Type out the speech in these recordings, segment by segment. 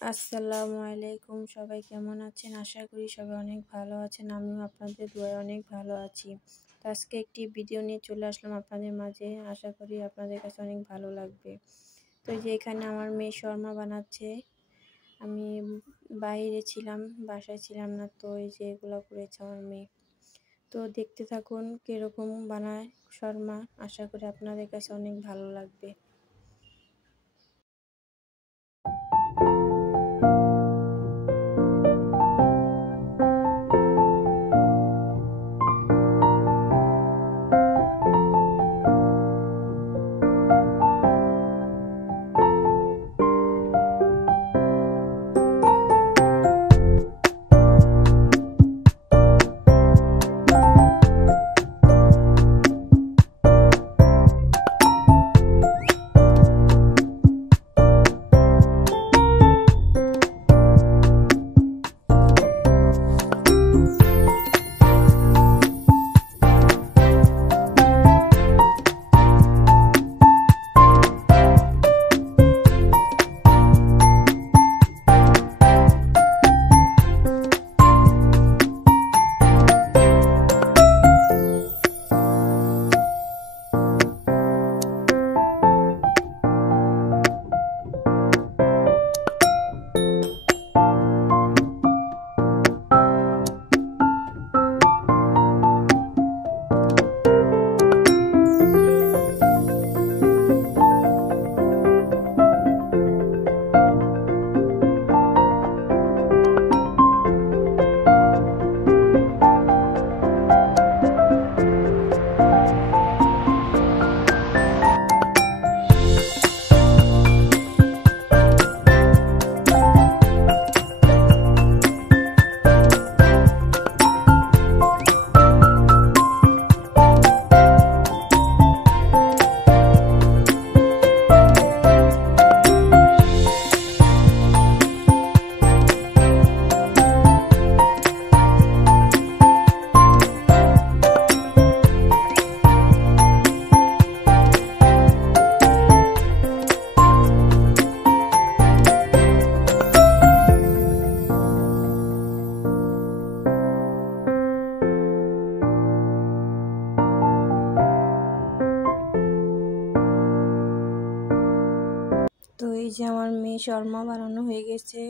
আসসালামু আলাইকুম, সবাই কেমন আছেন? আশা করি সবাই অনেক ভালো আছেন। আমিও আপনাদের দোয়ায় অনেক ভালো আছি। তো আজকে একটি ভিডিও নিয়ে চলে আসলাম আপনাদের মাঝে। আশা করি আপনাদের কাছে অনেক ভালো লাগবে। তো এই যে এখানে আমার মেয়ে শর্মা বানাচ্ছে। আমি বাইরে ছিলাম, বাসায় ছিলাম না, তো এই যে এগুলো করেছে আমার মেয়ে। তো দেখতে থাকুন কীরকম বানায় শর্মা। আশা করি আপনাদের কাছে অনেক ভালো লাগবে। তো এই যে আমার মেয়ে শর্মা বানানো হয়ে গেছে।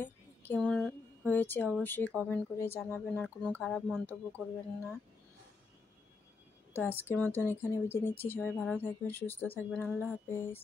কেমন হয়েছে অবশ্যই কমেন্ট করে জানাবেন, আর কোনো খারাপ মন্তব্য করবেন না। তো আজকের মতন এখানে বিদায় নিচ্ছি। সবাই ভালো থাকবেন, সুস্থ থাকবেন। আল্লাহ হাফেজ।